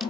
يا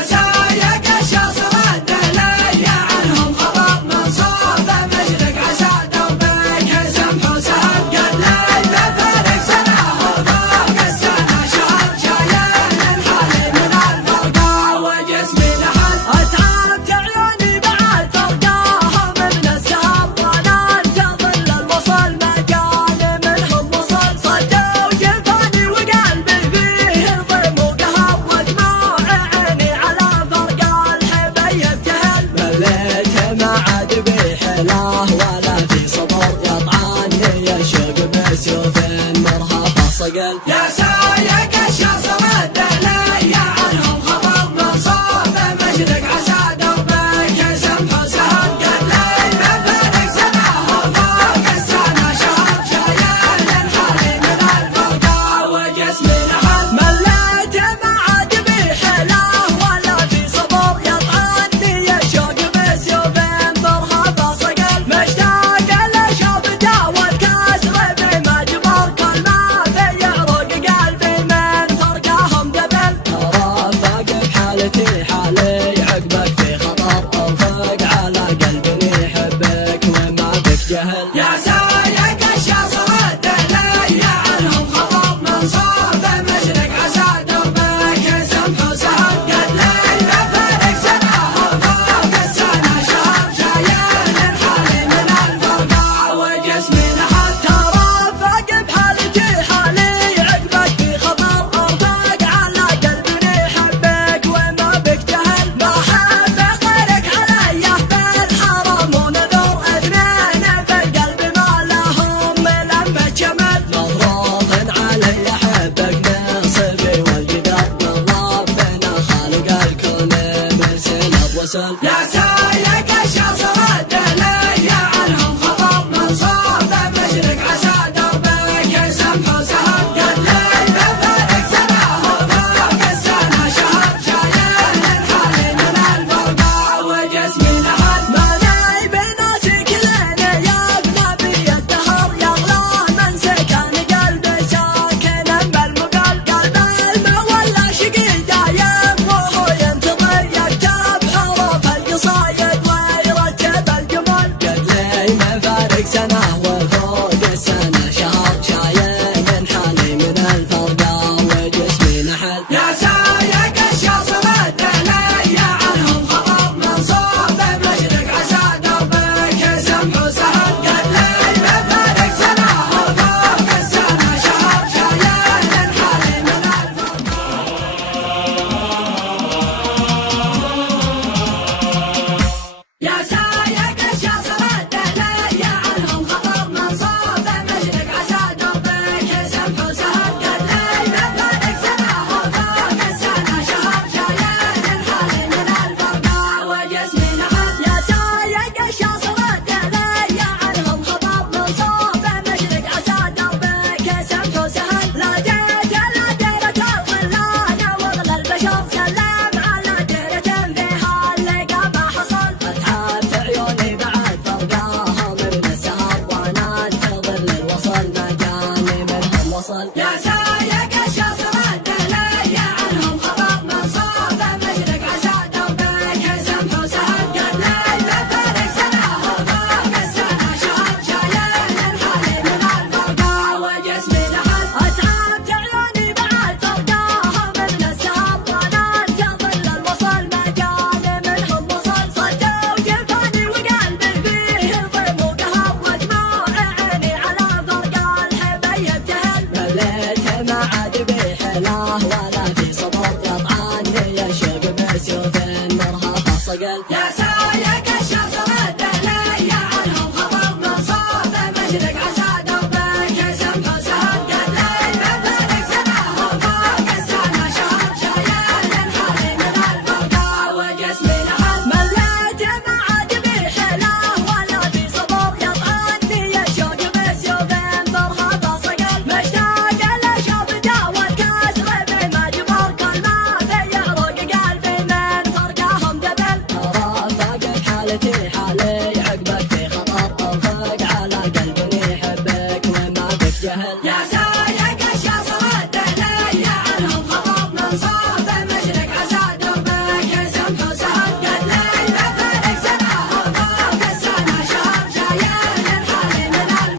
سايق الشاصرات لي عنهم خبر منصوب مشرق عسى دوبك سمح وسهل قد لي بفارق سنة وفوق السنة شهر شايل الحالي من الفرقة وجسمي لحد أتعبت عيوني بعد فرقاهم من السهر وانا انتظر الوصل مجاني منهم وصل صدوا جفاني وقلبي فيه الضيم وقهر ودموع عيني على فرق الحب يبتهل مليت ما عاد بحلاه ولا في صبر يطعني الشوق بسيوف مرهفة صقل يا سايق الشاصرات لي عنهم خبر منصوب مشرق عسى دوبك سمح وسهل قد لي بفارق سنة وفوق السنة شهر شايل الحالي من الفرقة وجسمي لحد مليت ما عاد بحلاه ولا في صبر يطعني الشوق بسيوف مرهفة صقل مشتاق لشوفته والكسر بما جبر كل ما في يعرق قلبي من فرقاهم دبل رافق بحالتي حالي عقبك في خطر ارفق على قلبي يحبك وما بك جهل يا سايق الشاصرات لي عنهم خبر منصوب مشرق عسى دوبك سمح وسهل قد لي بفارق سنة وفوق السنة شهر شايل الحالي من الفرقة وجسمي لحد ترافق بحالتي حالي عقبك في خطر ارفق على قلبي يحبك وما بك جهل ما حب غيرك علي في الحرم ونذر اثنين في القلب ما لهم لمة جمل مضروب علي احبك نصبي والجدار من ربنا خالق الكون من سنب وسل يا سايق الشاصرات لي عنهم خبر منصوب مشرق عسى دوبك سمح وسهل قد لي بفارق سنة وفوق السنة شهر شايل الحالي من الفرقة وجسمي لحد ماني بناسي كلنا يا بنبي الدهر يغلى من سكن قلبي ساكنا بالمقال قلب المولى شقي دايم وهو ينتظر يكتب حروف القصيدة الجهل. يا